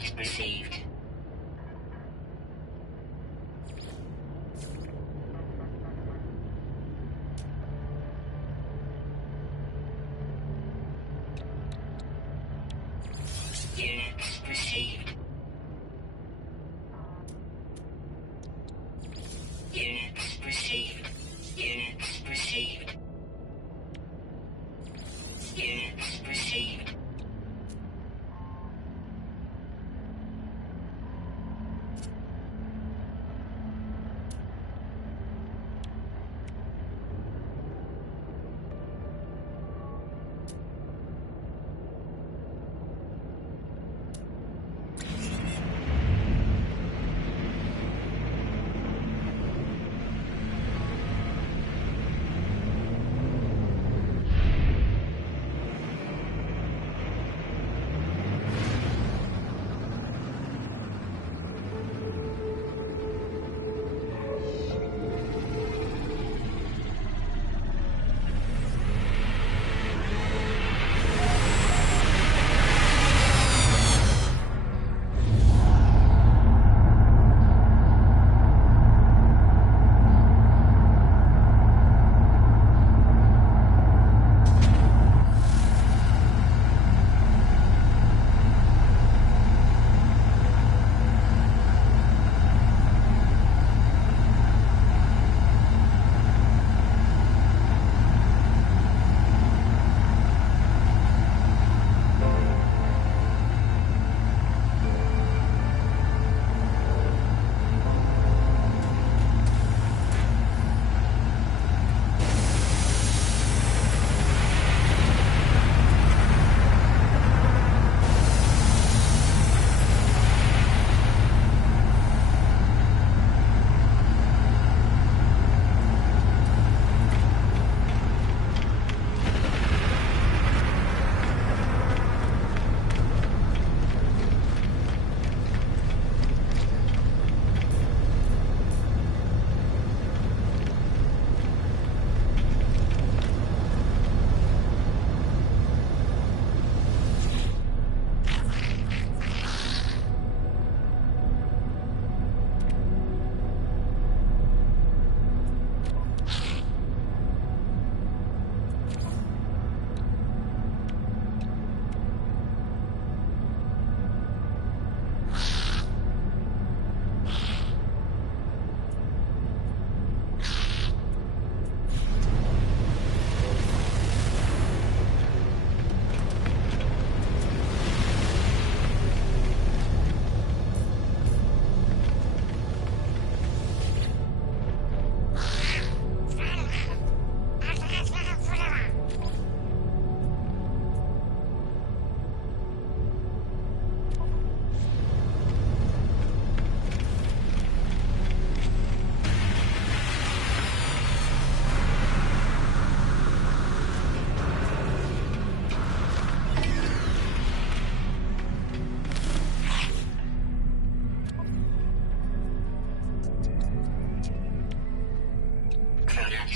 Contact received. Units received. Units received. Units received. Units received.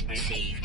Received.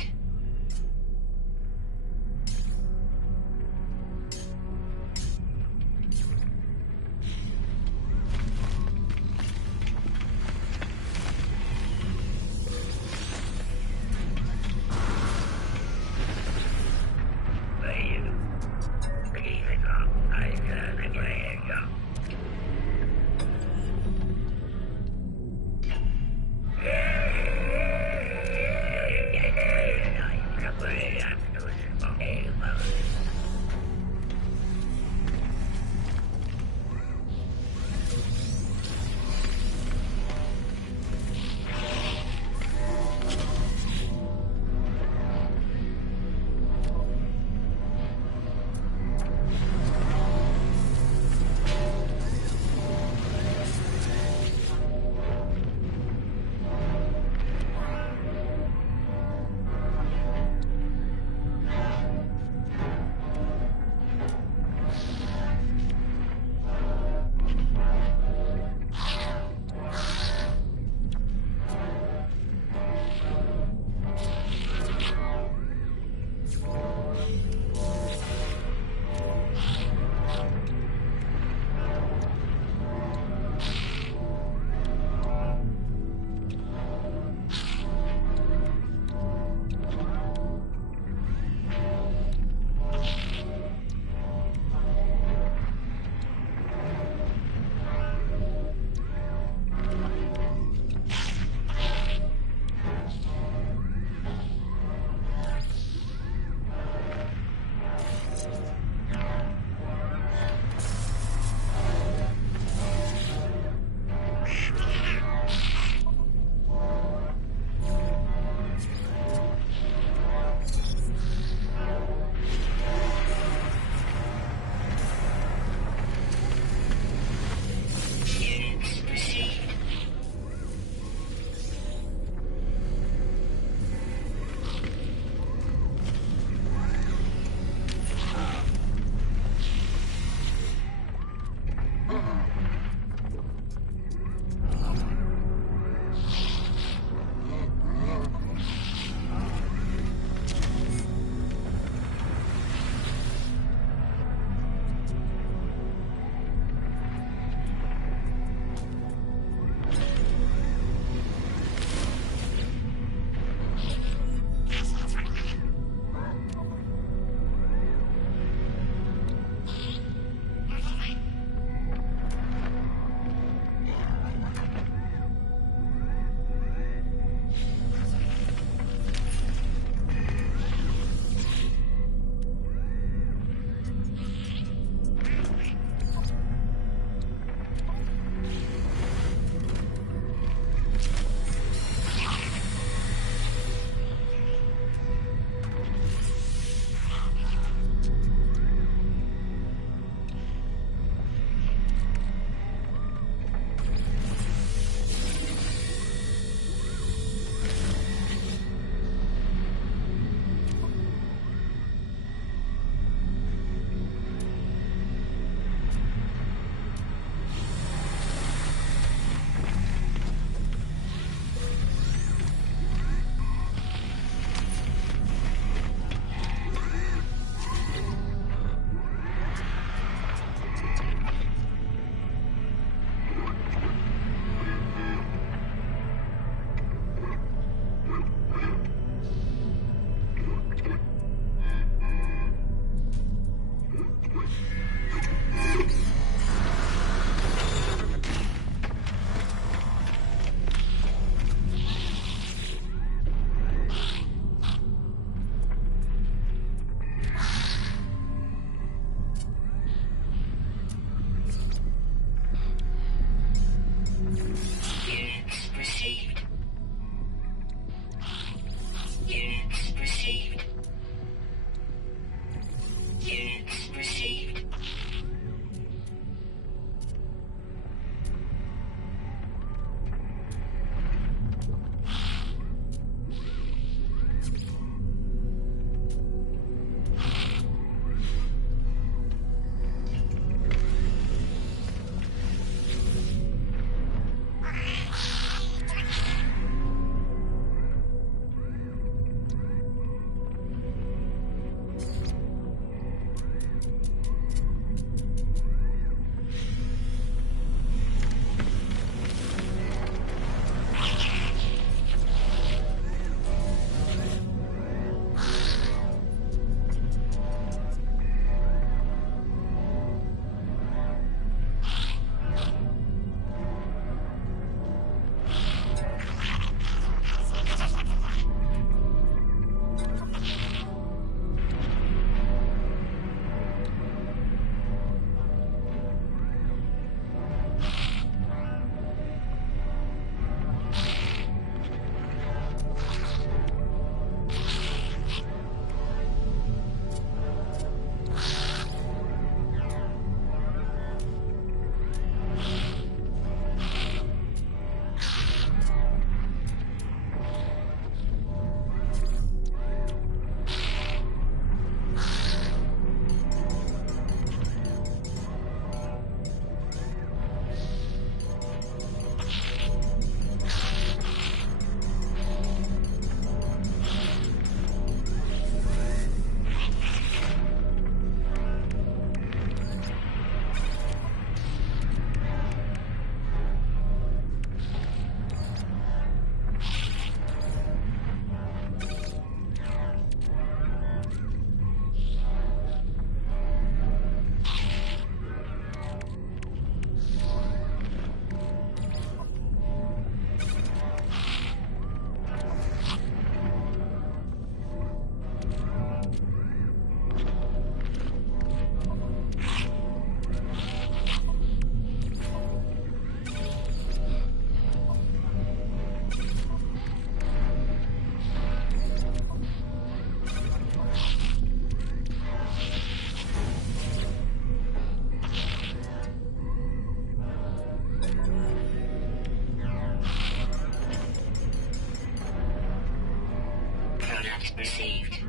Contact received.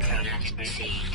Contact received.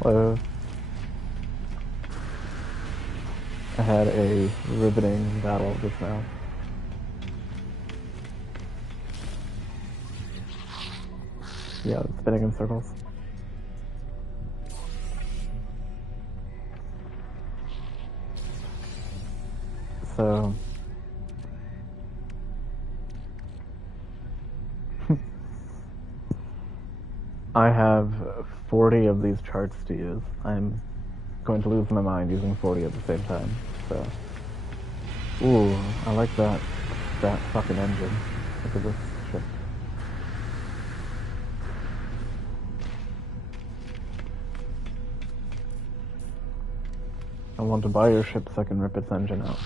Well, I had a riveting battle just now. Yeah, it's spinning in circles. So I have 40 of these charts to use. I'm going to lose my mind using 40 at the same time. So, ooh, I like that fucking engine. Look at this ship. I want to buy your ship so I can rip its engine out.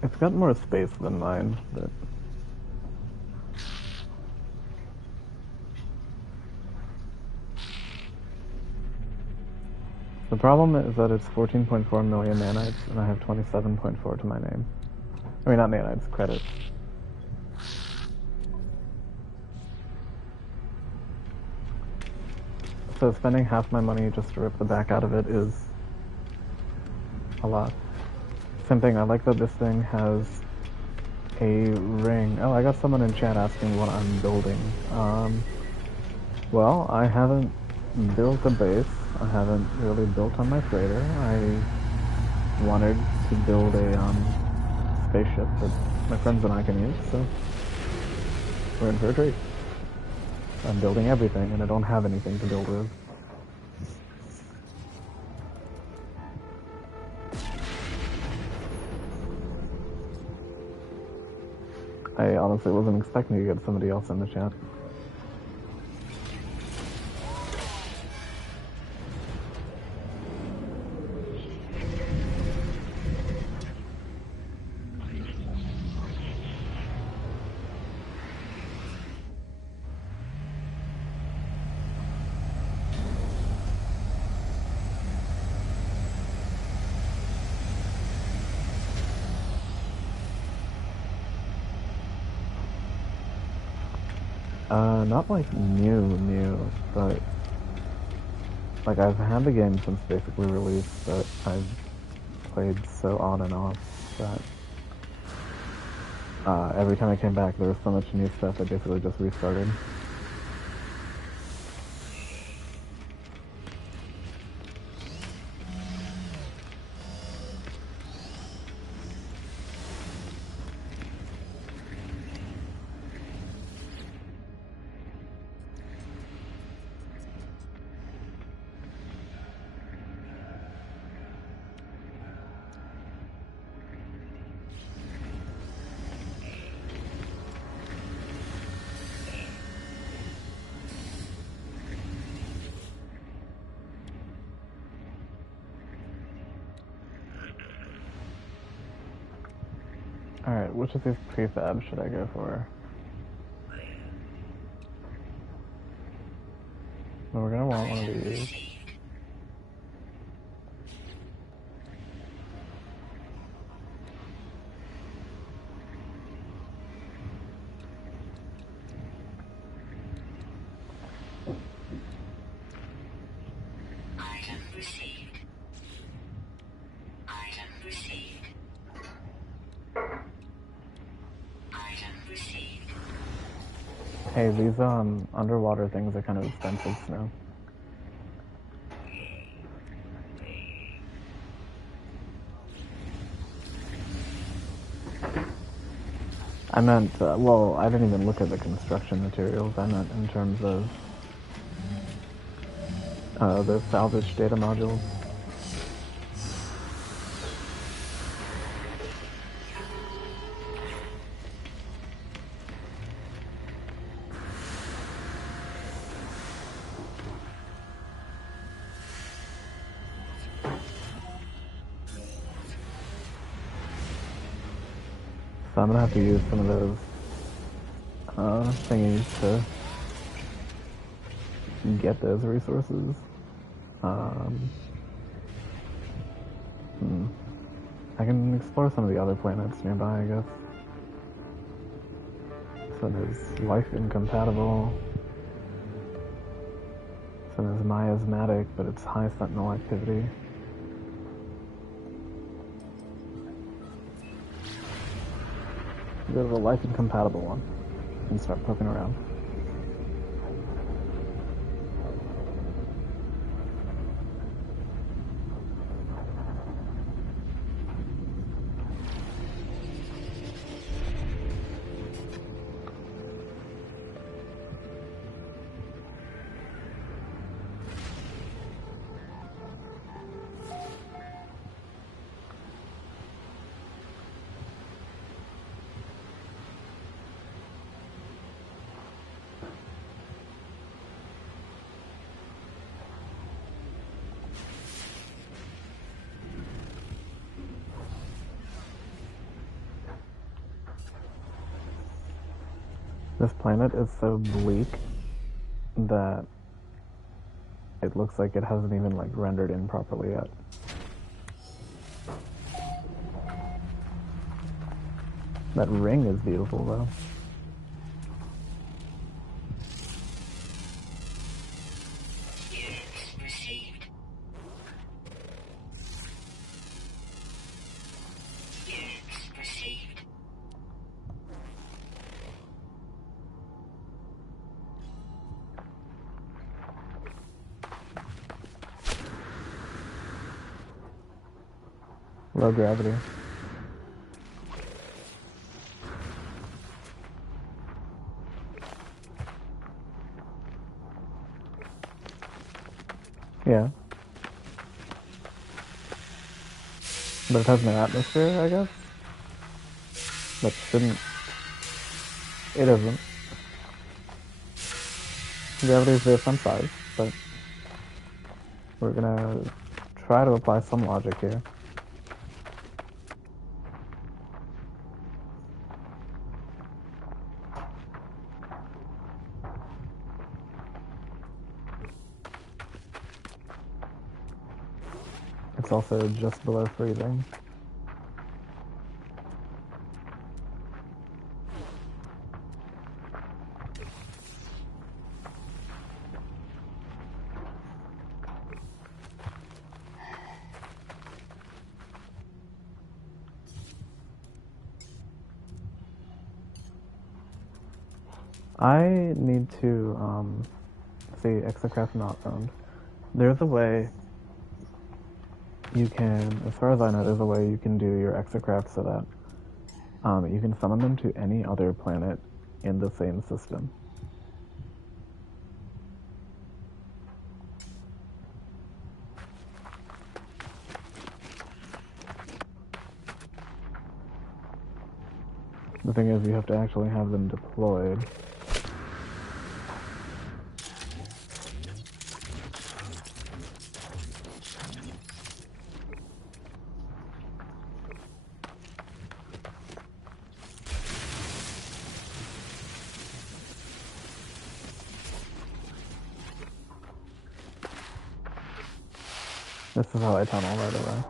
It's got more space than mine, but the problem is that it's 14.4 million nanites, and I have 27.4 to my name. I mean, not nanites, credits. So spending half my money just to rip the back out of it is a lot. Same thing, I like that this thing has a ring. Oh, I got someone in chat asking what I'm building. Well, I haven't built a base. I haven't really built on my freighter. I wanted to build a spaceship that my friends and I can use, so we're in for a treat. I'm building everything, and I don't have anything to build with. I honestly wasn't expecting to get somebody else in the chat. Not like new, but like I've had the game since basically release, but I've played so on and off that every time I came back there was so much new stuff I basically just restarted. Alright, which of these prefabs should I go for? Well, we're gonna want one of these. Item received. Item received. Item received. Hey, these underwater things are kind of expensive, Snow. I meant, well, I didn't even look at the construction materials. I meant in terms of the salvage data modules. So I'm gonna have to use some of those thingies to get those resources. I can explore some of the other planets nearby, I guess. So there's life incompatible. So there's miasmatic, but it's high sentinel activity. Go to the life incompatible one and start poking around. This planet is so bleak that it looks like it hasn't even like rendered in properly yet. That ring is beautiful though. Units received. Units received. Low gravity. Yeah. But it has no atmosphere, I guess? That shouldn't... It isn't. Gravity is based on size, but we're gonna try to apply some logic here. It's also just below freezing. I need to see exocraft not found. There's a way you can, as far as I know, there's a way you can do your exocraft so that you can summon them to any other planet in the same system. The thing is, you have to actually have them deployed. This is how I tunnel right away.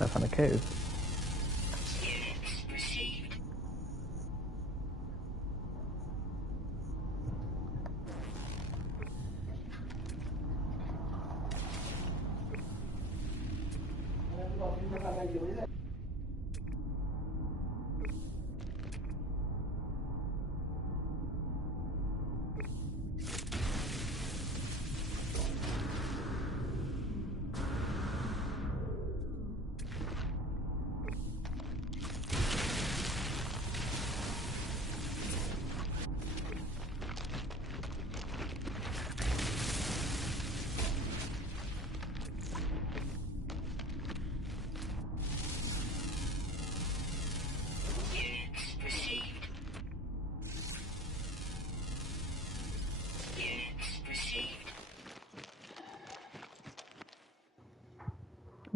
I found a cave. Units received.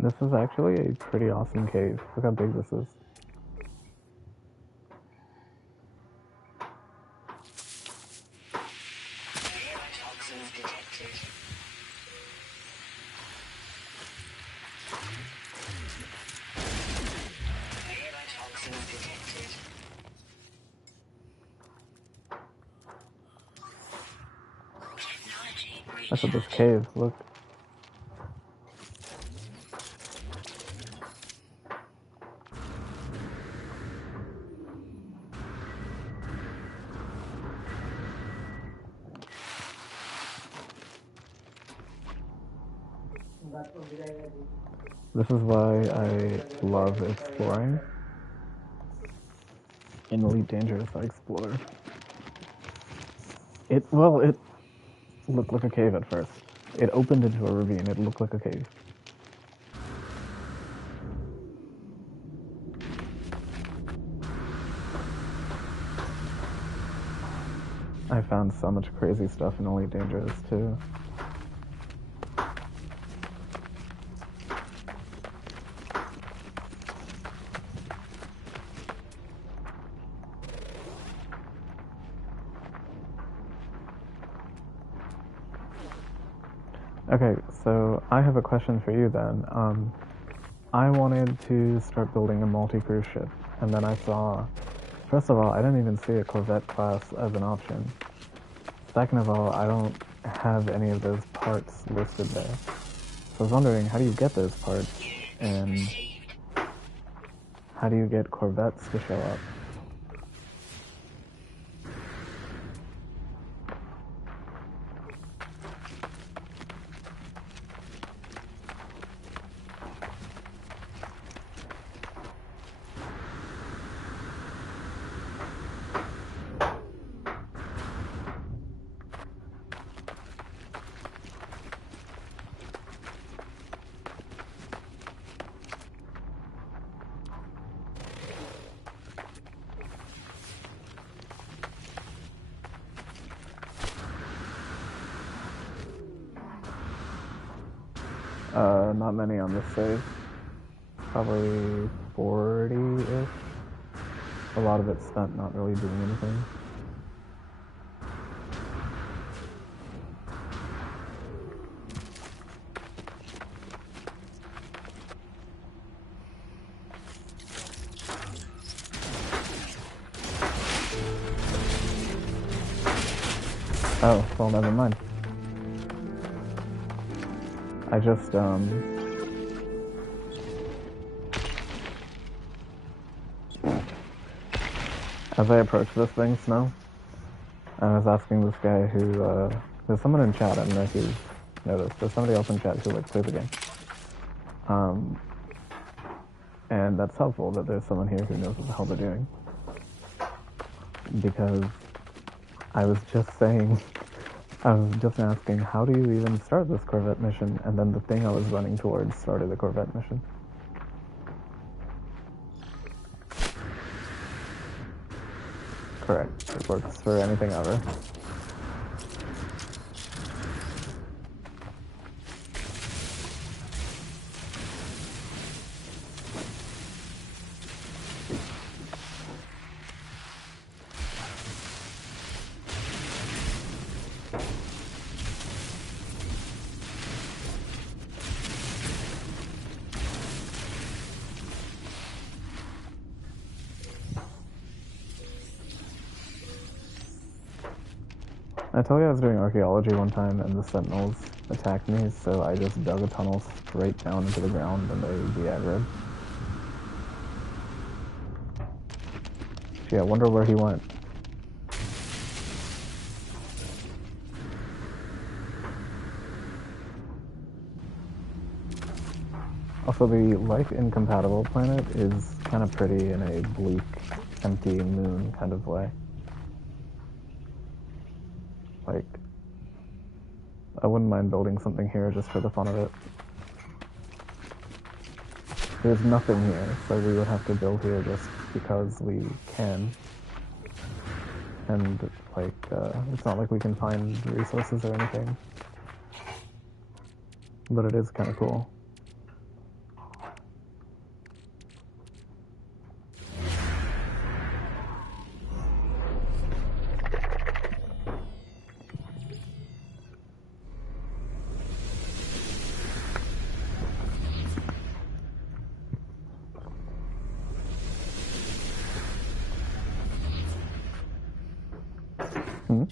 This is actually a pretty awesome cave. Look how big this is. Toxins detected. Toxins detected. Technology That's at this recharge. cave. Look. This is why I love exploring. In Elite Dangerous, I explore. It looked like a cave at first. It opened into a ravine. It looked like a cave. I found so much crazy stuff in Elite Dangerous too. Okay, so I have a question for you then. I wanted to start building a multi-cruise ship, and then I saw, first of all, I didn't even see a Corvette class as an option. Second of all, I don't have any of those parts listed there. So I was wondering, how do you get those parts, and how do you get Corvettes to show up? Not many on this save. Probably 40-ish. A lot of it's spent not really doing anything. Oh, well, never mind. I just, as I approach this thing, Snow, I was asking this guy who, there's someone in chat, I don't know if you've noticed, there's somebody else in chat who, like, plays the game. And that's helpful that there's someone here who knows what the hell they're doing. Because I was just saying, I was just asking, how do you even start this Corvette mission? And then the thing I was running towards started the Corvette mission. Correct. It works for anything ever. I told you I was doing archaeology one time and the sentinels attacked me, so I just dug a tunnel straight down into the ground and they de-aggroed. Gee, I wonder where he went. Also, the life-incompatible planet is kind of pretty in a bleak, empty moon kind of way. Like, I wouldn't mind building something here just for the fun of it. There's nothing here, so we would have to build here just because we can. And, like, it's not like we can find resources or anything. But it is kind of cool. Hmm?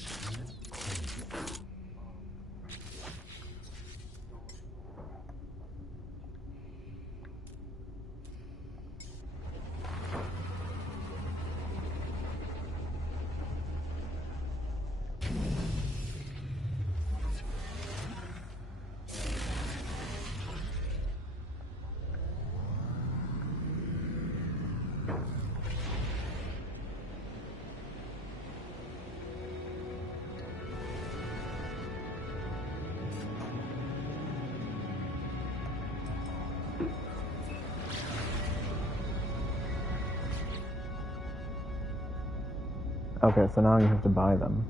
Okay, so now you have to buy them.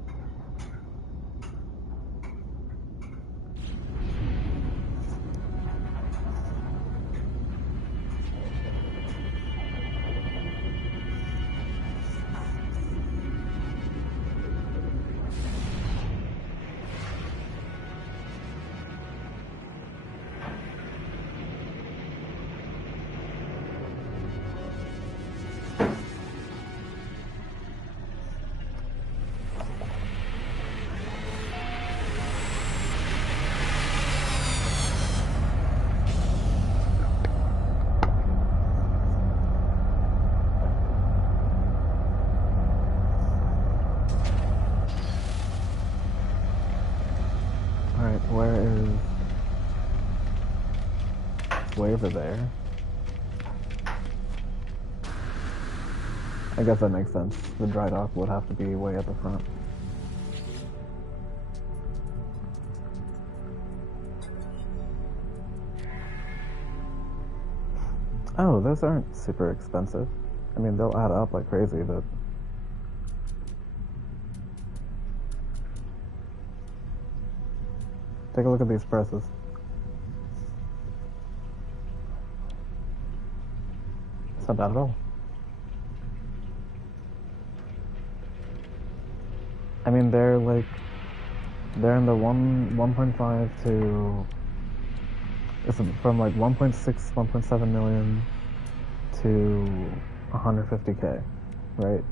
Alright, where is... It's way over there. I guess that makes sense. The dry dock would have to be way at the front. Oh, those aren't super expensive. I mean, they'll add up like crazy, but... Take a look at these prices. It's not bad at all. I mean, they're like... They're in the 1.5 to... It's from like 1.6, 1.7 million to 150K, right?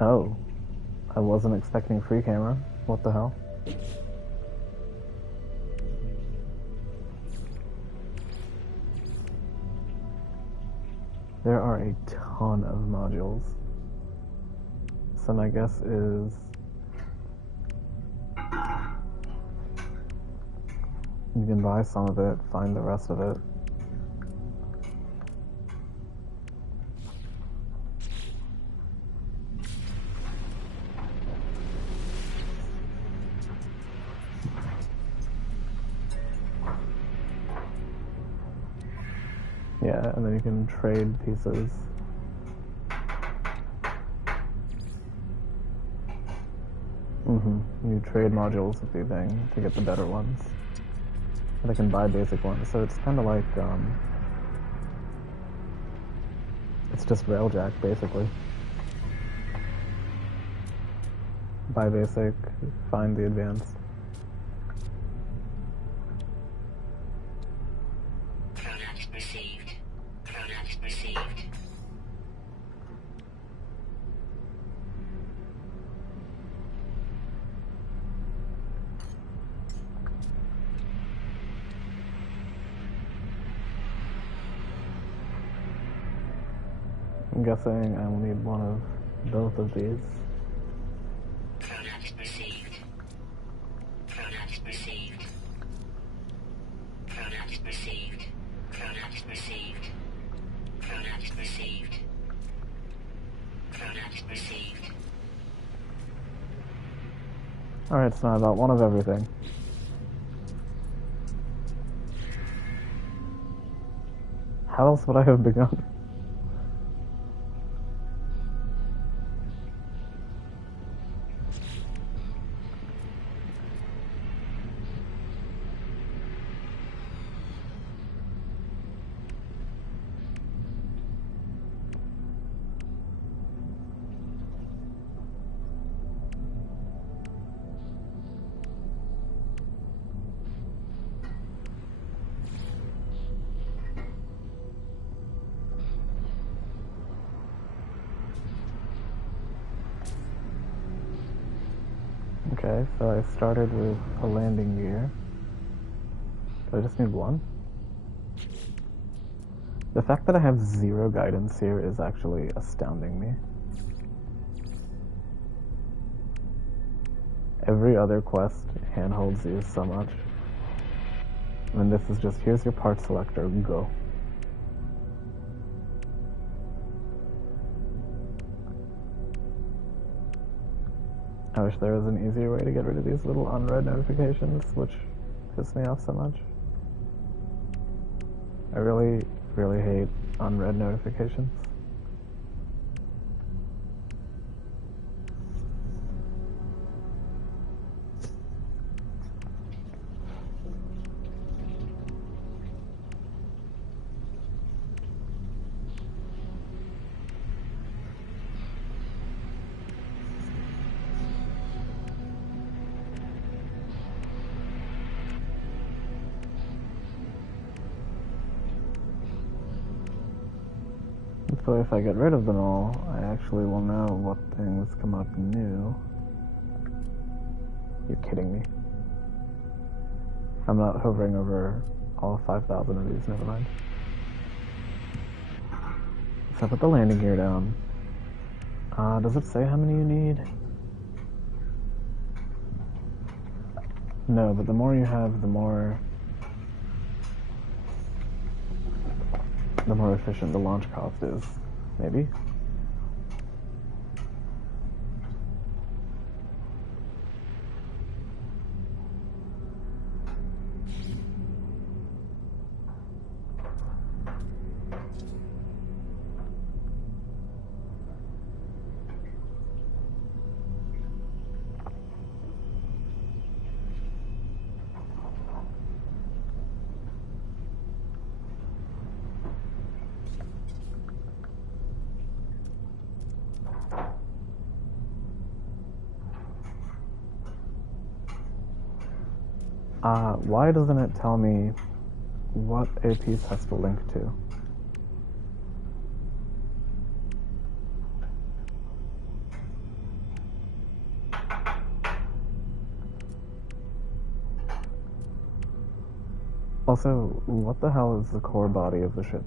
Oh, I wasn't expecting free camera. What the hell? There are a ton of modules. So my guess is... You can buy some of it, find the rest of it. Yeah, and then you can trade pieces. You trade modules with the thing to get the better ones. And I can buy basic ones, so it's kind of like, it's just Railjack, basically. Buy basic, find the advanced. Product received. Product received. I'm guessing I will need one of both of these. Product received. Product received. Product received. Product received. Product received. Product received. Alright, so now I got one of everything. How else would I have begun? Okay, so I started with a landing gear. Do I just need one? The fact that I have 0 guidance here is actually astounding me. Every other quest handholds you so much. And this is just, here's your part selector, go. I wish there was an easier way to get rid of these little unread notifications, which piss me off so much. I really, really hate unread notifications. So if I get rid of them all, I actually will know what things come up new. You're kidding me. I'm not hovering over all 5,000 of these, never mind. So I put the landing gear down. Does it say how many you need? No, but the more you have, the more efficient the launch cost is. Maybe? Why doesn't it tell me what a piece has to link to? Also, what the hell is the core body of the ship?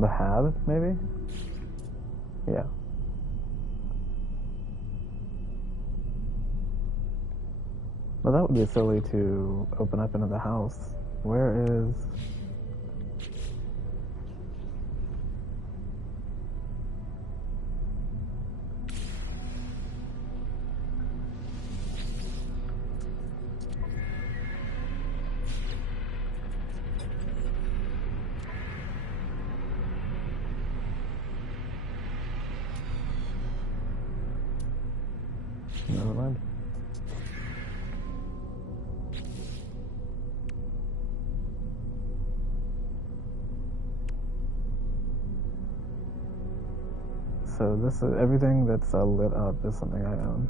The hab, maybe? Yeah. Well, that would be silly to open up into the house. Where is... Never mind. So this is everything that's lit up is something I own.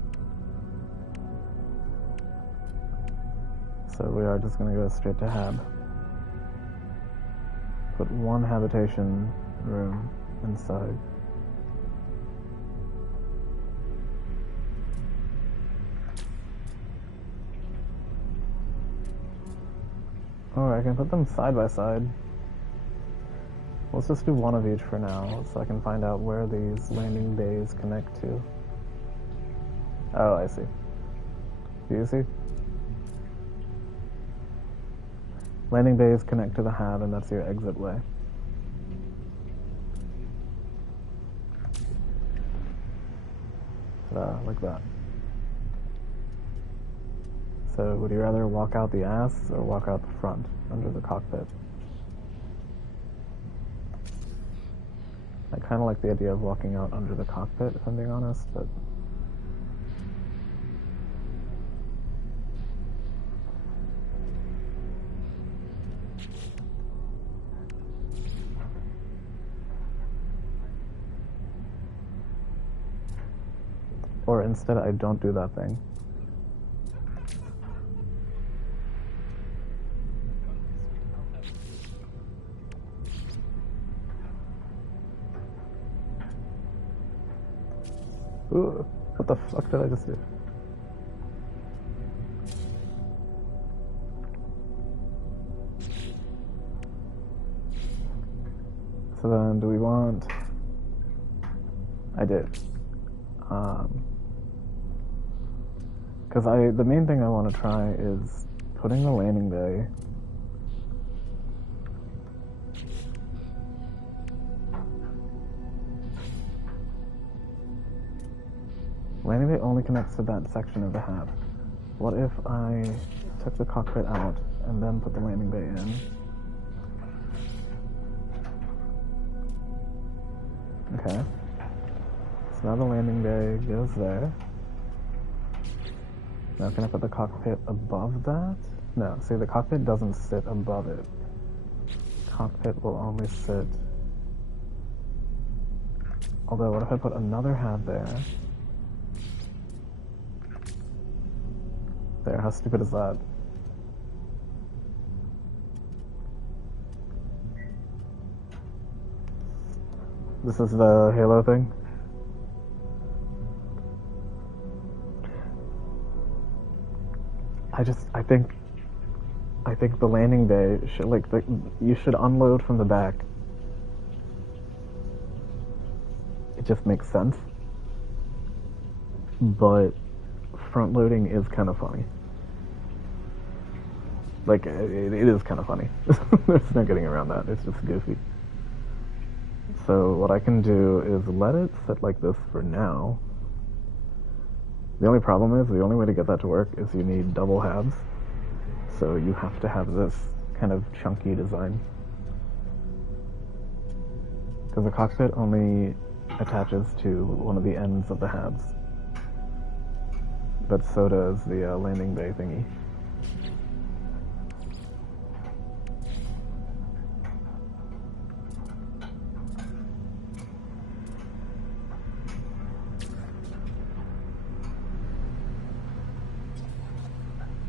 So we are just going to go straight to hab. Put one habitation room inside. Oh, I can put them side by side. Let's just do one of each for now, so I can find out where these landing bays connect to. Oh, I see. Do you see? Landing bays connect to the hab, and that's your exit way. Like that. So, would you rather walk out the ass or walk out the front, under the cockpit? I kind of like the idea of walking out under the cockpit, if I'm being honest, but... Or instead, I don't do that thing. Ooh, what the fuck did I just do? So then, do we want... I did. Because the main thing I want to try is putting the landing bay... Landing bay only connects to that section of the hab. What if I took the cockpit out and then put the landing bay in? Okay. So now the landing bay goes there. Now can I put the cockpit above that? No, see the cockpit doesn't sit above it. Cockpit will only sit... Although, what if I put another hab there? There, how stupid is that? This is the Halo thing? I think the landing bay should, like, you should unload from the back. It just makes sense. But front loading is kind of funny. Like, it is kind of funny. There's no getting around that. It's just goofy. So what I can do is let it sit like this for now. The only problem is, the only way to get that to work is you need double halves. So you have to have this kind of chunky design. Because the cockpit only attaches to one of the ends of the halves. But so does the landing bay thingy.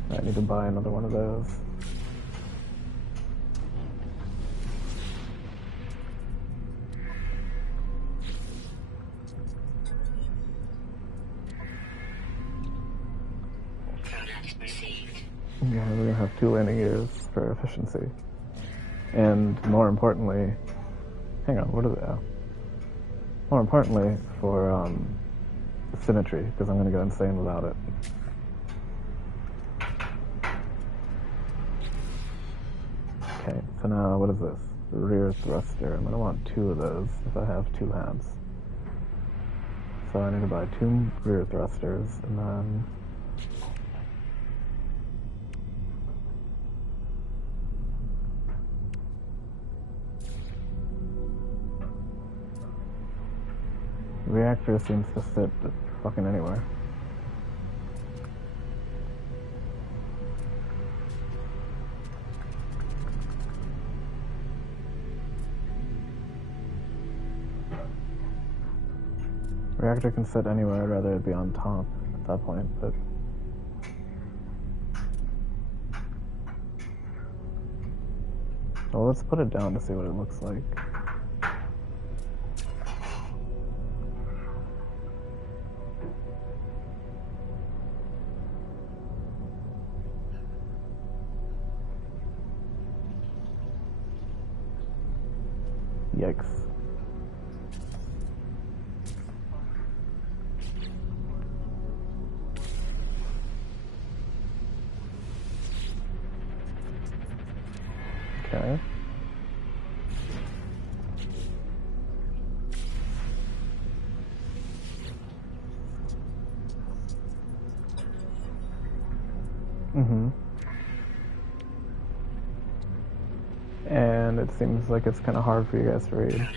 I need to buy another one of those. Yeah, we're gonna have 2 landing gears for efficiency. And more importantly, hang on, what are they? More importantly, for symmetry, because I'm gonna go insane without it. Okay, so now what is this? Rear thruster. I'm gonna want 2 of those if I have 2 halves. So I need to buy 2 rear thrusters, and then reactor seems to sit fucking anywhere. Reactor can sit anywhere. I'd rather it be on top at that point, but well, let's put it down to see what it looks like. Yikes. Okay. And it seems like it's kind of hard for you guys to read.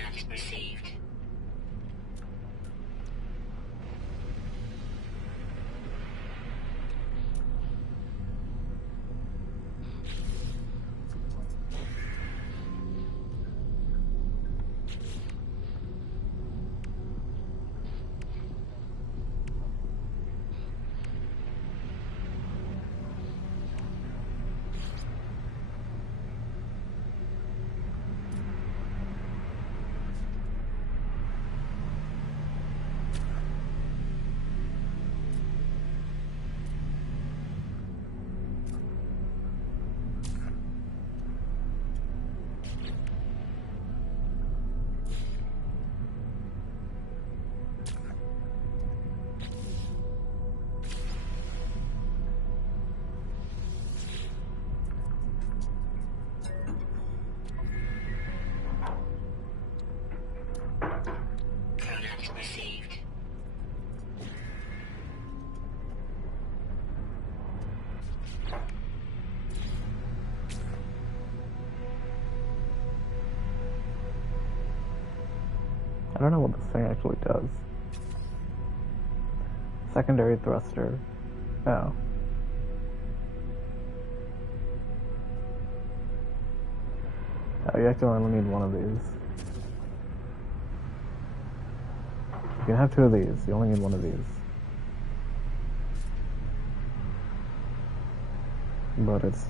I don't know what this thing actually does. Secondary thruster. Oh. Oh, you actually only need one of these. You can have two of these. You only need one of these. But it's...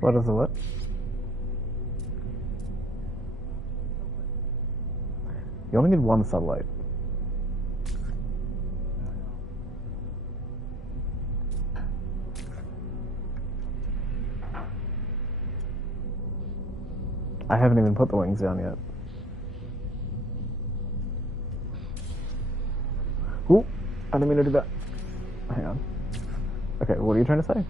What is the what? You only need one sunlight. I haven't even put the wings down yet. Ooh, I didn't mean to do that. Hang on. Okay, what are you trying to say?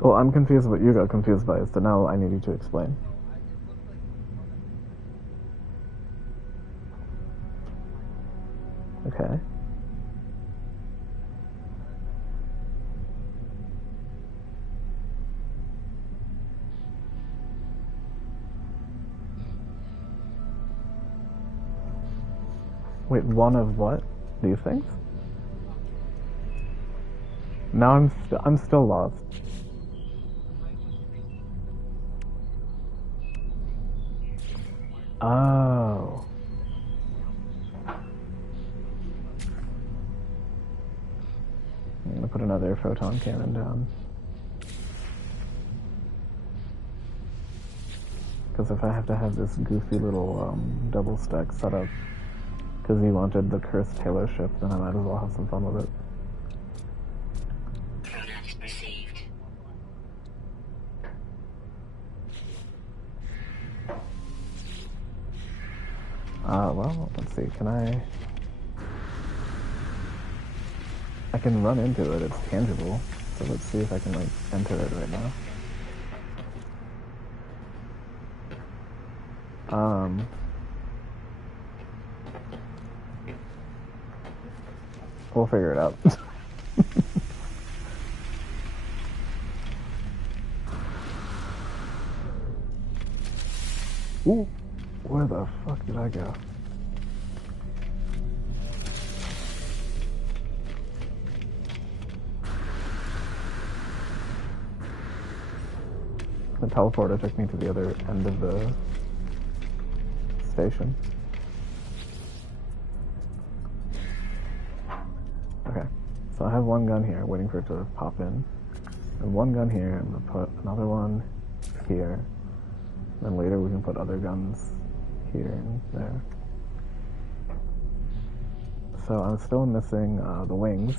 Well, I'm confused what you got confused by, so now I need you to explain. Okay. Wait, one of what? These things? Now I'm still lost. Oh. I'm gonna put another photon cannon down. Because if I have to have this goofy little double stack set up, because he wanted the cursed Taylor ship, then I might as well have some fun with it. Coordinates received. Well, let's see, can I can run into it, it's tangible, so let's see if I can, like, enter it right now. We'll figure it out. Ooh, where the fuck did I go? The teleporter took me to the other end of the station. Okay, so I have one gun here, waiting for it to pop in. And one gun here, I'm gonna put another one here. Then later we can put other guns here and there. So I'm still missing the wings.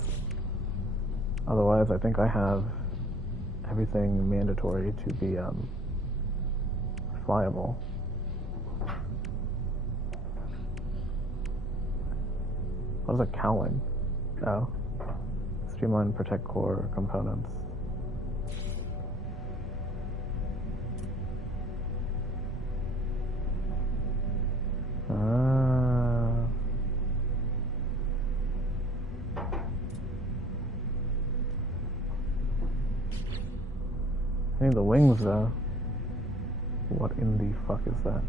Otherwise, I think I have everything mandatory to be flyable. What is a cowling? Oh. Streamline protect core components. I need the wings though. What in the fuck is that?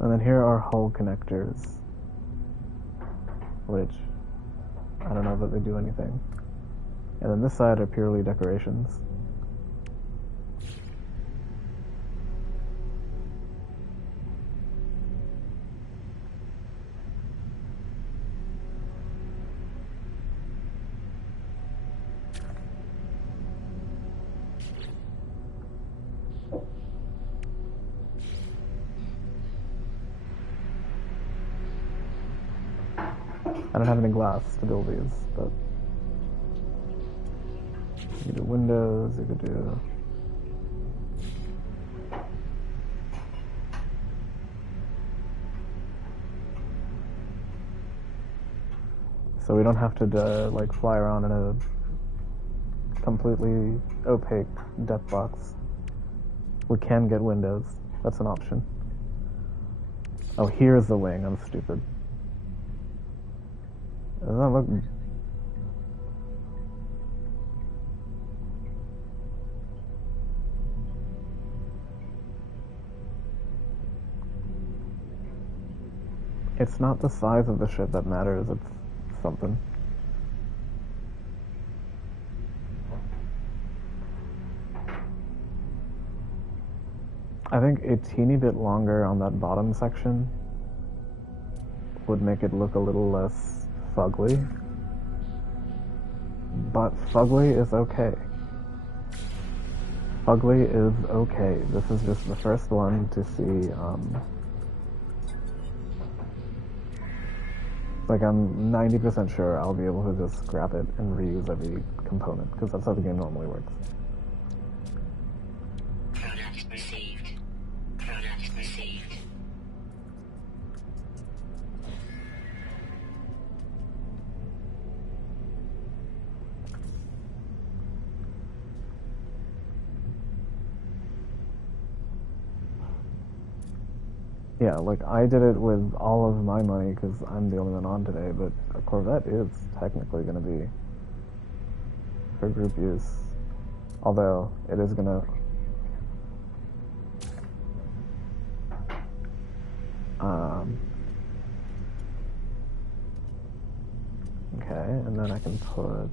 And then here are hull connectors, which I don't know that they do anything. And then this side are purely decorations. I don't have any glass to build these, but I need windows, you could do... So we don't have to like fly around in a completely opaque depth box. We can get windows. That's an option. Oh, here's the wing. I'm stupid. Doesn't that look... It's not the size of the ship that matters, it's something. I think a teeny bit longer on that bottom section would make it look a little less fugly. But fugly is okay. Fugly is okay. This is just the first one to see, like, I'm 90% sure I'll be able to just scrap it and reuse every component, because that's how the game normally works. Product received. Product received. Yeah, like, I did it with all of my money because I'm the only one on today, but a Corvette is technically going to be for group use. Although, it is going to... okay, and then I can put...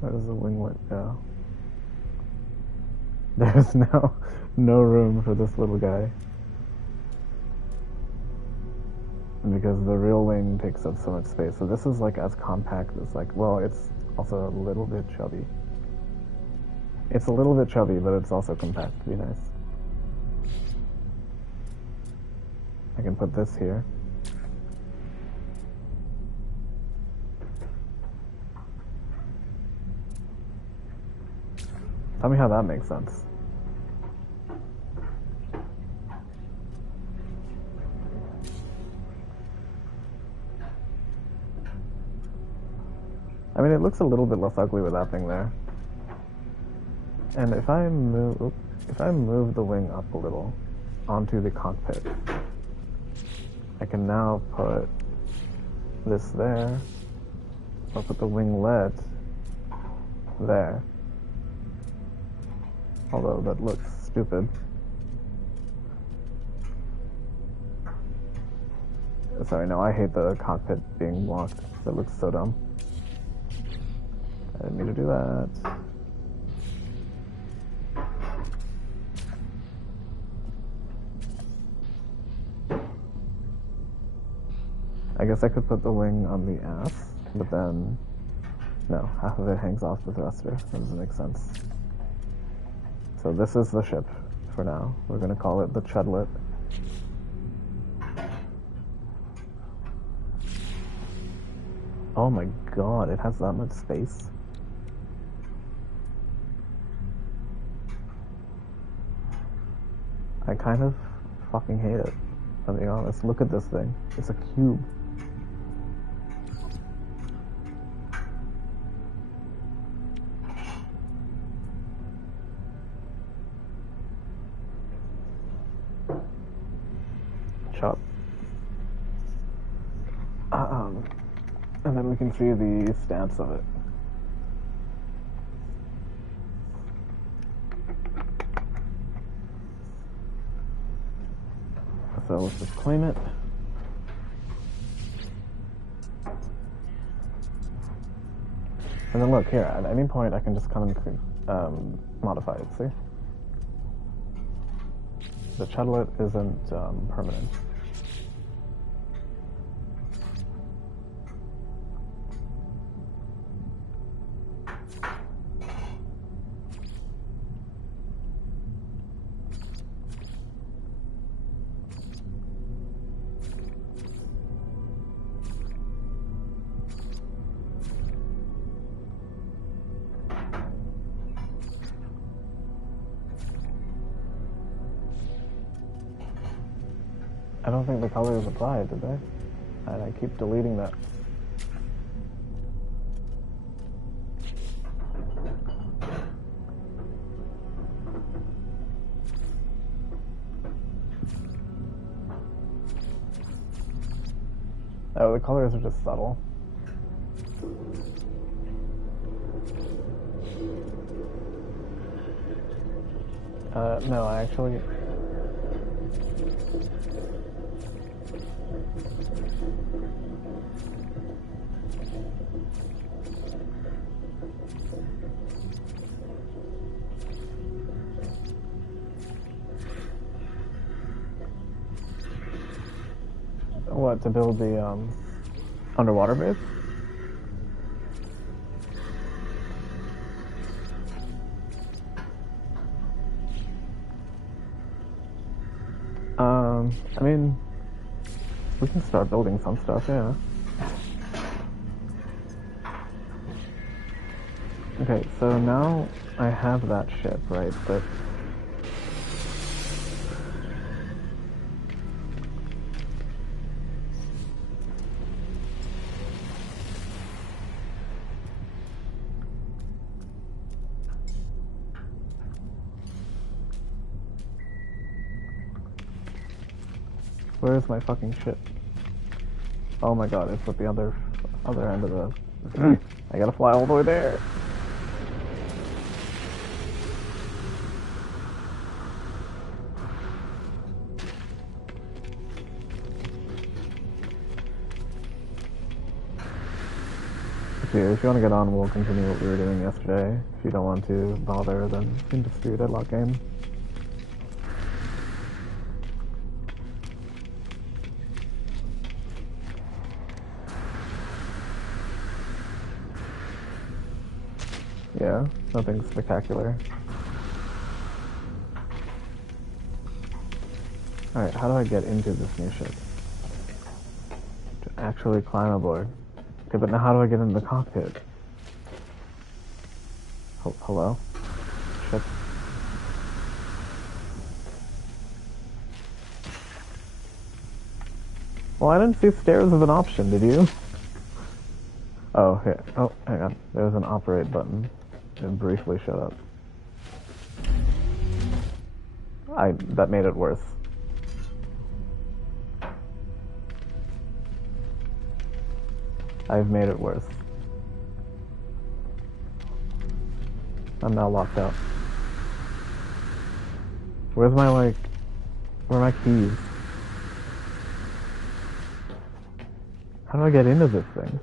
Where does the winglet go? There's no room for this little guy. Because the real wing takes up so much space. So this is like as compact as like, well, it's also a little bit chubby. It's a little bit chubby, but it's also compact to be nice. I can put this here. Tell me how that makes sense. I mean, it looks a little bit less ugly with that thing there. And if I move the wing up a little onto the cockpit, I can now put this there. I'll put the winglet there. Although that looks stupid. Sorry, no, I hate the cockpit being blocked. That looks so dumb. I didn't mean to do that. I guess I could put the wing on the ass, but then, no, half of it hangs off the thruster. That doesn't make sense. So this is the ship for now. We're gonna call it the Chudlet. Oh my god, it has that much space. I kind of fucking hate it, I'll be honest. Look at this thing. It's a cube. Chop. And then we can see the stance of it. So let's just claim it. And then look here, at any point I can just come and modify it, see? The Chudlet isn't permanent. I don't think the colors applied, did they? And I keep deleting that. Oh, the colors are just subtle. No, I actually... What, to build the, underwater base? I mean, we can start building some stuff, yeah. Okay, so now I have that ship, right, but... Where's my fucking ship? Oh my god, it's at the other end of the... I gotta fly all the way there. Okay, if you want to get on, we'll continue what we were doing yesterday. If you don't want to bother, then you can just do a deadlock game. Yeah, nothing spectacular. Alright, how do I get into this new ship? To actually climb aboard. Okay, but now how do I get into the cockpit? Hello? Ship? Well, I didn't see stairs as an option, did you? Oh, here. Oh, hang on. There's an operate button. It briefly showed up. That made it worse. I've made it worse. I'm now locked out. Where are my keys? How do I get into this thing?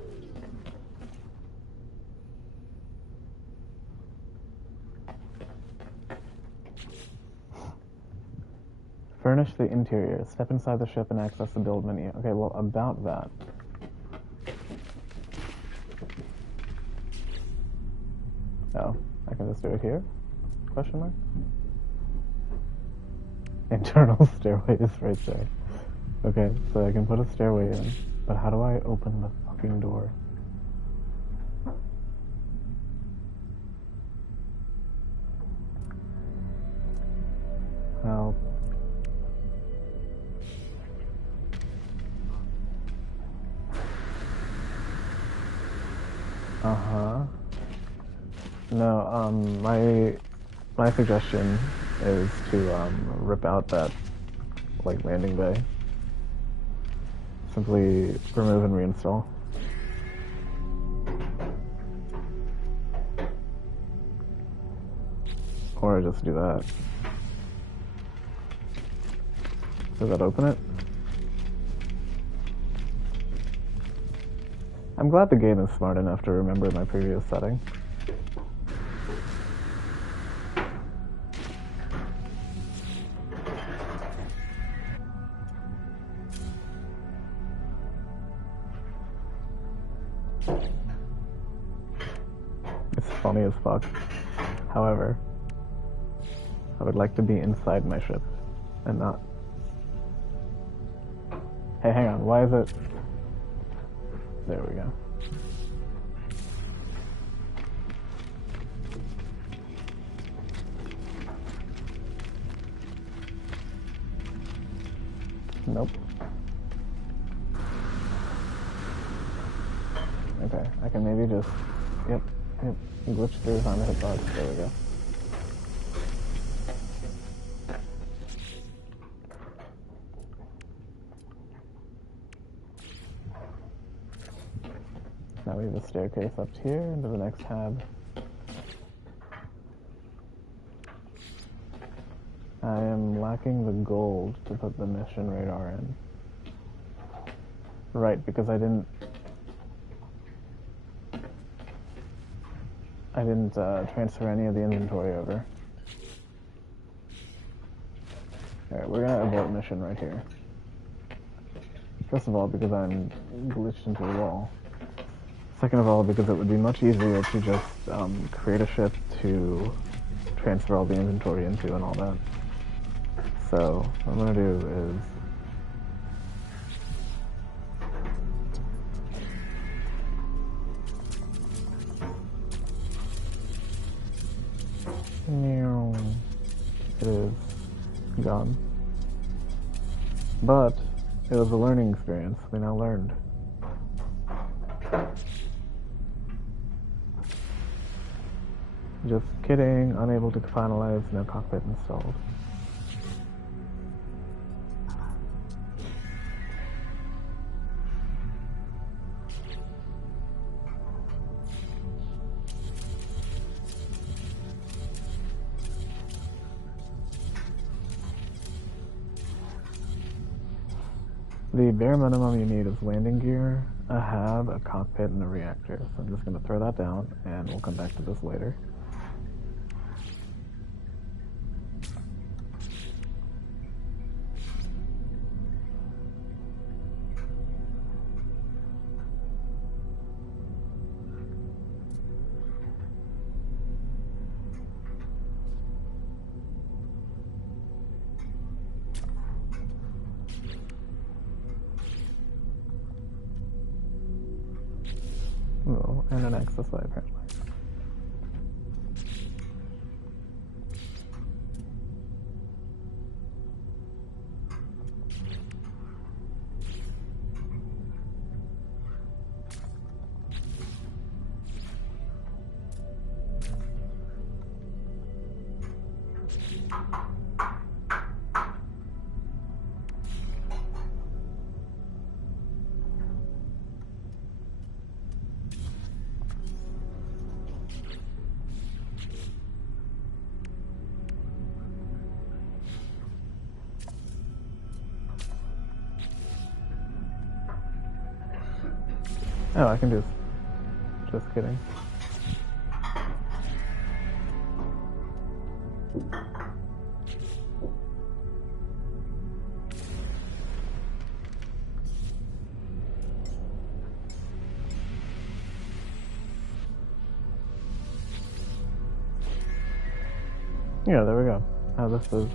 Furnish the interior. Step inside the ship and access the build menu. Okay, well, about that. Oh, I can just do it here? Question mark? Internal stairway is right there. Okay, so I can put a stairway in, but how do I open the fucking door? Help. Uh-huh. No, my suggestion is to rip out that landing bay. Simply remove and reinstall. Or just do that. Does that open it? I'm glad the game is smart enough to remember my previous setting. It's funny as fuck. However, I would like to be inside my ship and not... Hey, hang on, why is it... There we go. Nope. Okay, I can maybe just... Yep. Glitch through, find the hitbox. There we go. Now we have a staircase up here into the next tab. I am lacking the gold to put the mission radar in. Right, because I didn't transfer any of the inventory over. Alright, we're gonna abort mission right here. First of all, because I'm glitched into the wall. Second of all, because it would be much easier to just create a ship to transfer all the inventory into and all that. So, what I'm gonna do is... It is gone. But it was a learning experience. We now learned. Just kidding. Unable to finalize. No cockpit installed. The bare minimum you need is landing gear, a hab, a cockpit, and a reactor. So I'm just going to throw that down, and we'll come back to this later. Oh, and an access way, apparently. Oh, I can do this. Just kidding. Yeah, there we go. Now this is,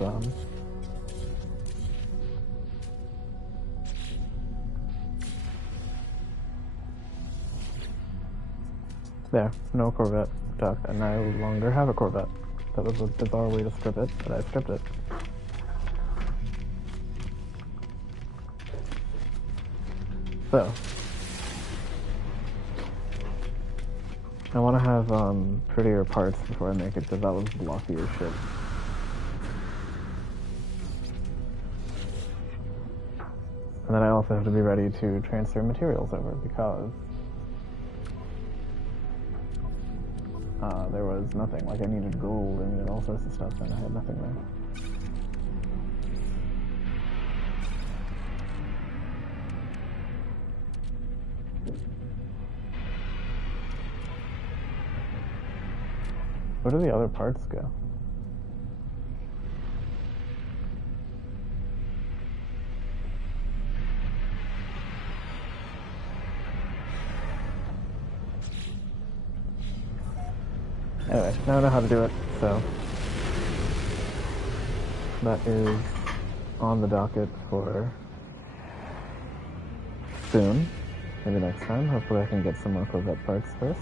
there, no Corvette duck, and I no longer have a Corvette. That was a bizarre way to strip it, but I stripped it. So, I want to have prettier parts before I make it, because that was blocky as shit. And then I also have to be ready to transfer materials over, because there was nothing. Like, I needed gold, I needed all sorts of stuff, and I had nothing there. Where do the other parts go? Anyway, now I know how to do it, so that is on the docket for soon, maybe next time. Hopefully I can get some more Corvette parts first.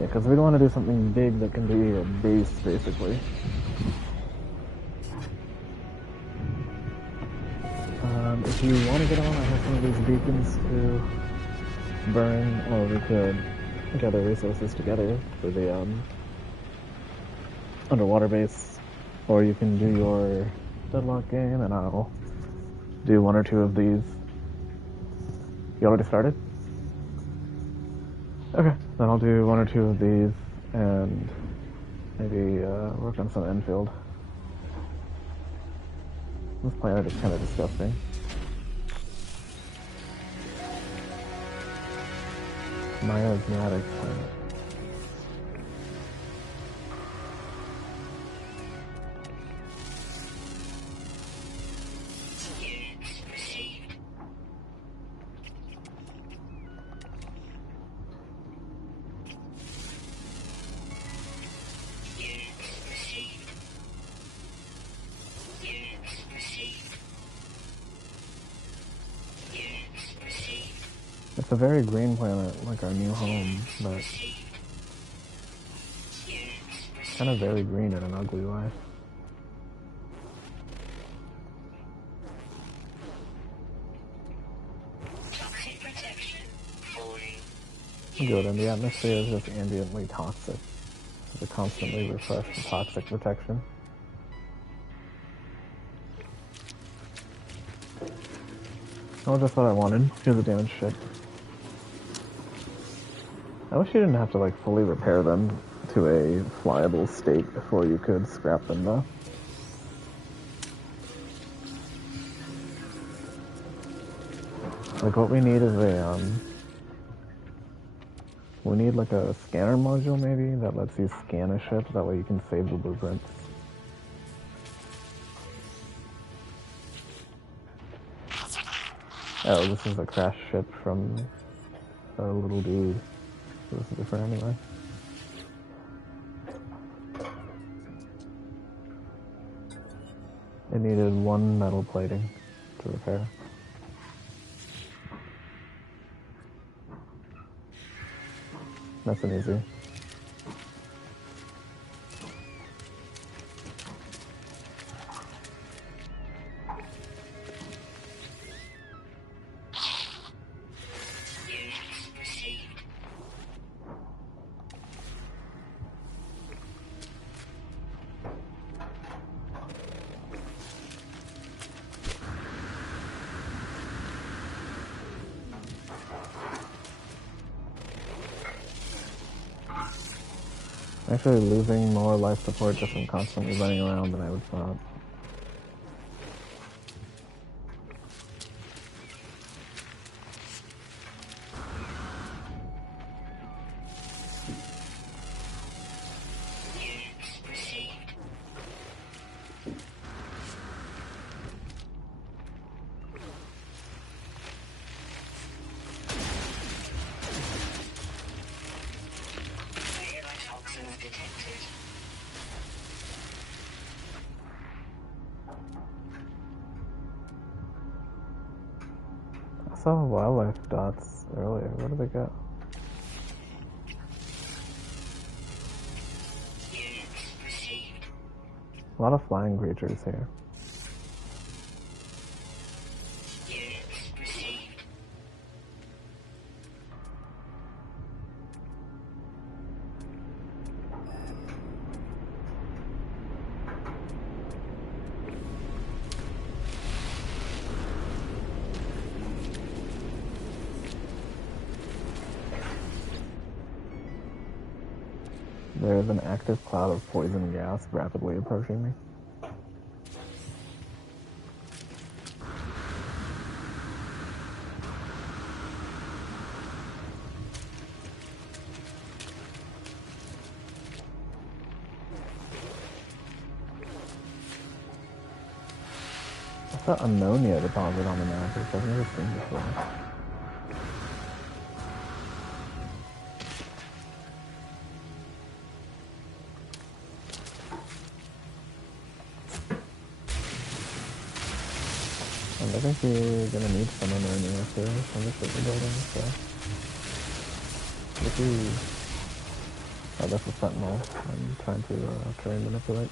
Yeah, because we don't want to do something big that can be a base, basically. If you want to get on, I have some of these beacons to burn, or we could gather resources together for the underwater base, or you can do your deadlock game, and I'll do one or two of these. You already started? Okay, then I'll do one or two of these, and maybe work on some infield. This planet is kind of disgusting. Miasmatic planet. Units received. Units received. Units received. Units received. It's a very green planet, like our new home, but Received. Units kind of very green in an ugly way. toxic protection falling. Good, and the atmosphere is just ambiently toxic. So to constantly refresh the toxic protection. Oh, just what I wanted. Here's a damaged ship. I wish you didn't have to like fully repair them to a flyable state before you could scrap them though. Like what we need is a we need like a scanner module maybe that lets you scan a ship, that way you can save the blueprints. Oh, this is a crash ship from a little dude. So this is different anyway. It needed one metal plating to repair. That's an easy. Units received. I'm actually losing more life support just from constantly running around than I would thought. Units received. Toxins detected. I saw wildlife dots earlier. Where did they go? Units received. A lot of flying creatures here. Units received. There is an active cloud of poison gas rapidly approaching me. What's that ammonia deposit on the map, which I've never seen before? And I think we're gonna need some ammonia after some of the ship we're building, so. Woohoo. Oh, that's a sentinel. I'm trying to try and manipulate.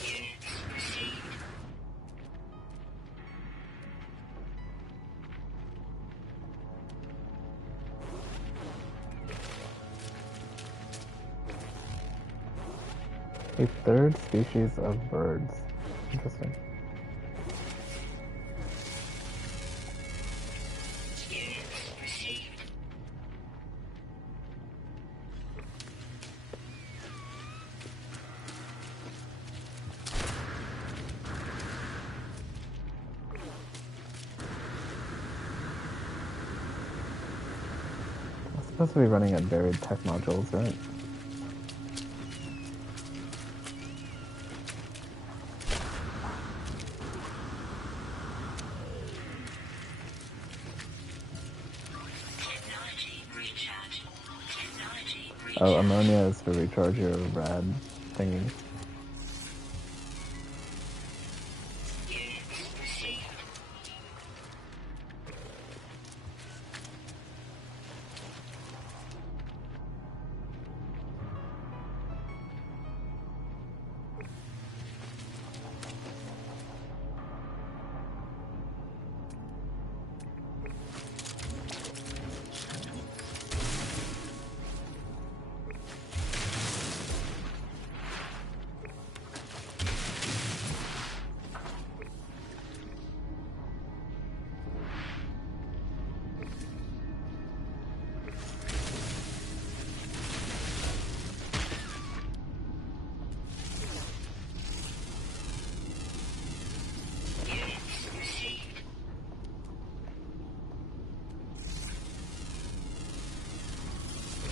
Units received. A third species of birds. Interesting. Units received. I'm supposed to be running at buried tech modules, right? Technology recharge. Technology Oh, recharge. ammonia is to recharge your rad thingy. Units received.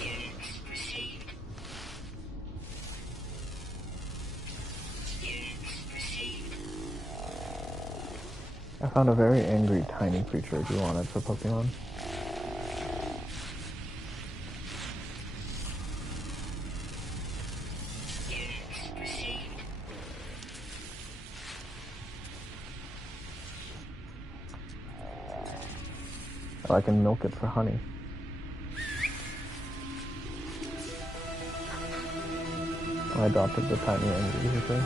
Units received. Units received. Units received. I found a very angry tiny creature. Do you want it for Pokemon? Units received. Oh, I can milk it for honey. I adopted the tiny angry creature.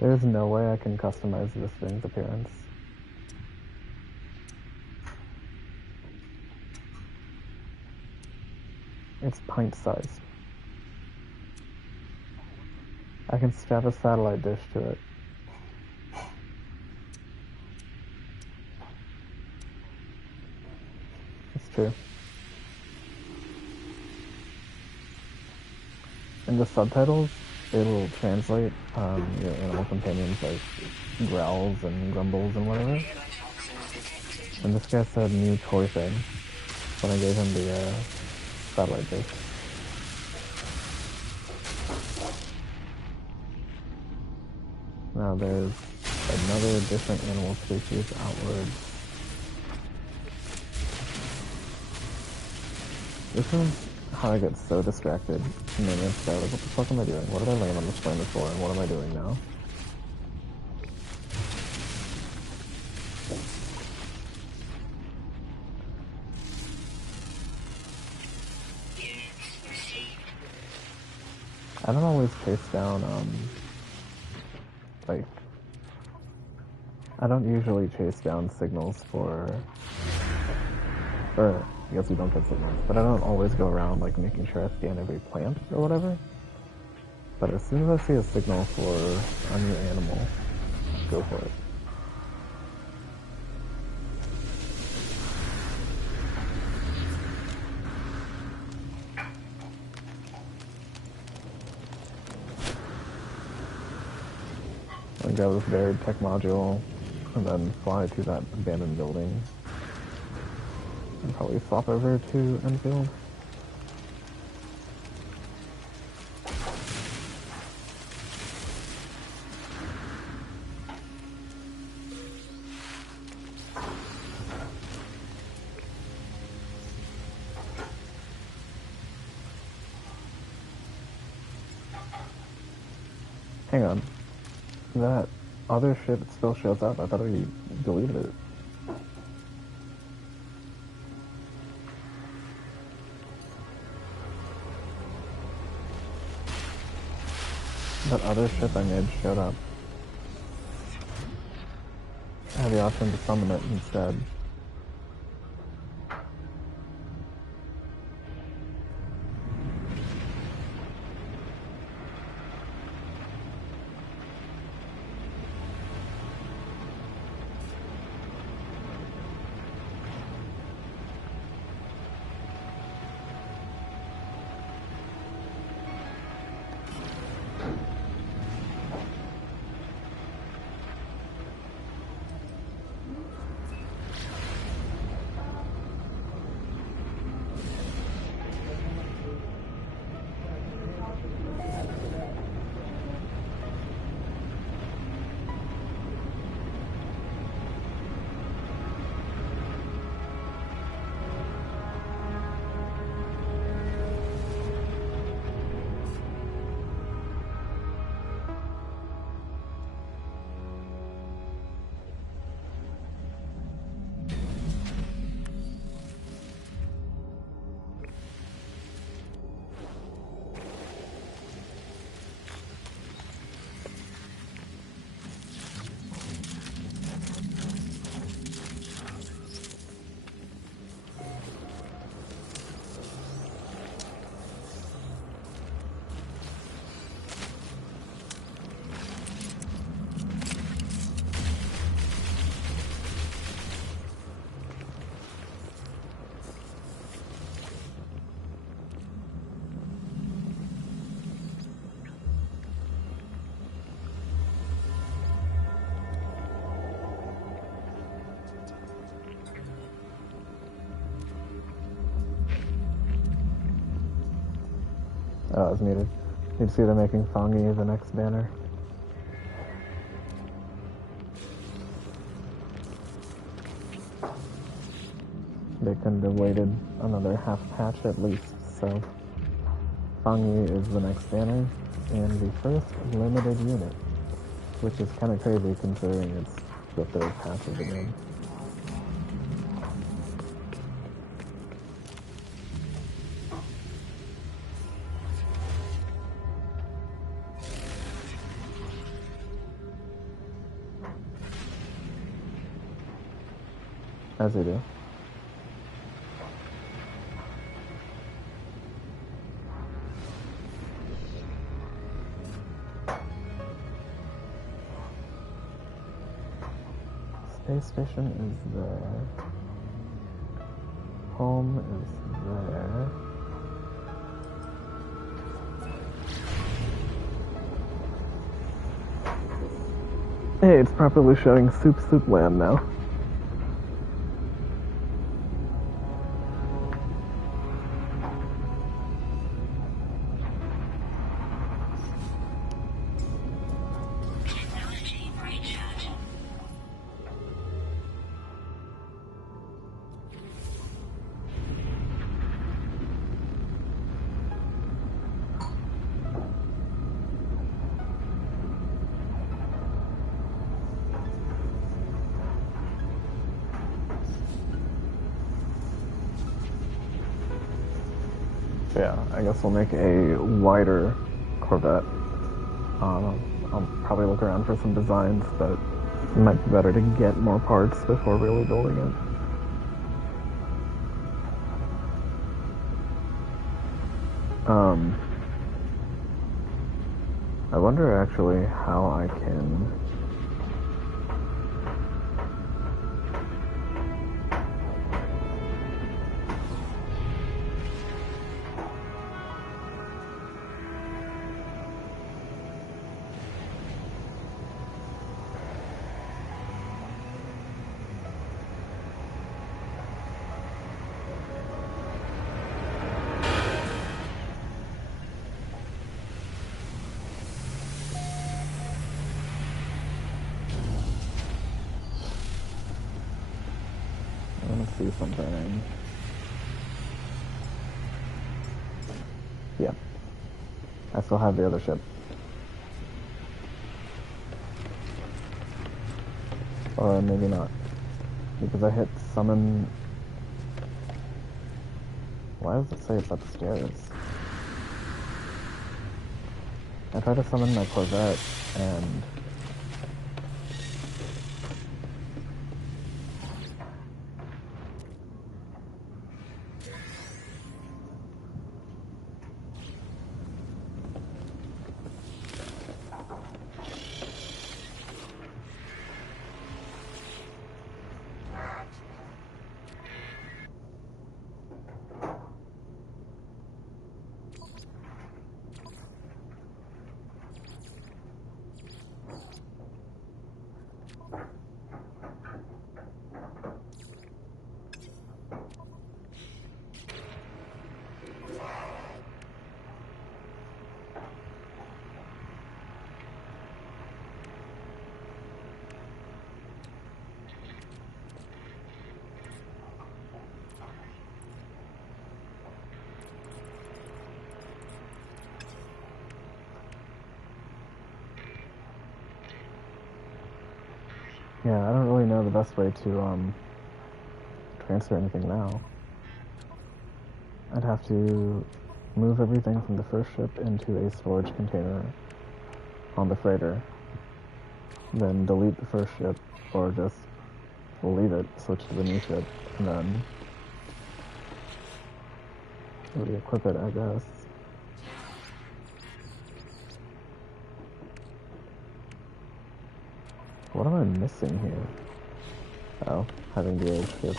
There's no way I can customize this thing's appearance. It's pint-sized. I can strap a satellite dish to it. It's true. In the subtitles, it'll translate your animal companions like growls and grumbles and whatever. Toxins detected. And this guy said new toy thing when I gave him the satellite dish. Now there's another different animal species outwards. This is how I get so distracted in the next like, what the fuck am I doing? What did I land on this planet for, and what am I doing now? Units received. I don't always chase down, like, I don't usually chase down signals for, or I guess you don't get signals, but I don't always go around, like, making sure I scan every plant or whatever. But as soon as I see a signal for a new animal, go for it. I grab this buried tech module, and then fly to that abandoned building. And probably swap over to Enfield. Hang on. That other ship still shows up. I thought we deleted it. That other ship I made showed up. I had the option to summon it instead. Oh, it was muted. You'd see them making Fongi the next banner. They couldn't have waited another half patch at least, so Fongi is the next banner, and the first limited unit, which is kind of crazy considering it's the third patch of the game. As they do. Space station is there. Home is there. Hey, it's properly showing Soup Land now. Technology recharge. Yeah, I guess we'll make a wider Corvette. I'll probably look around for some designs, but it might be better to get more parts before really building it. I wonder actually how I can... I want to see something. Yeah. I still have the other ship. Or maybe not. Because I hit summon... Why does it say it's upstairs? I tried to summon my Corvette, and... Yeah, I don't really know the best way to, transfer anything now. I'd have to move everything from the first ship into a storage container on the freighter, then delete the first ship, or just leave it, switch to the new ship, and then re-equip it, I guess. What am I missing here? Oh, having the old ship.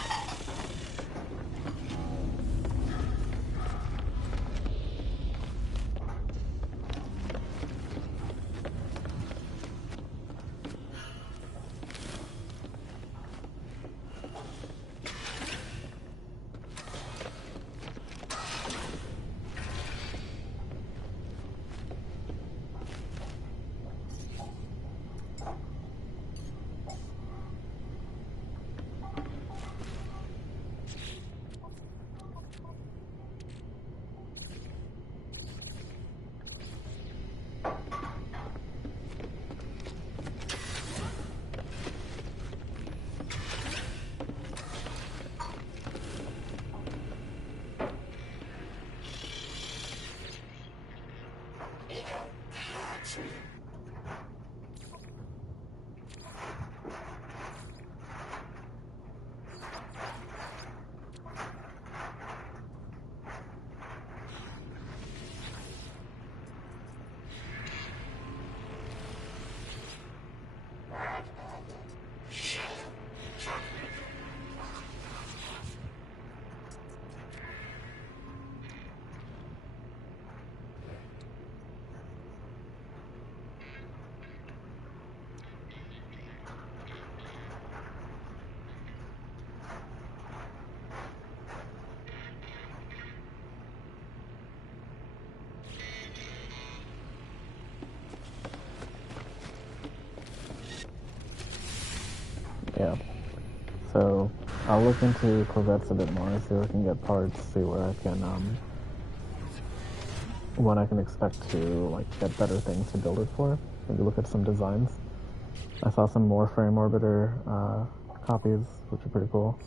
Yeah. So I'll look into Corvettes a bit more, see if I can get parts, see where I can, when I can expect to, like, get better things to build it for. Maybe look at some designs. I saw some Warframe Orbiter, copies, which are pretty cool.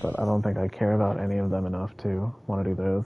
But I don't think I care about any of them enough to want to do those.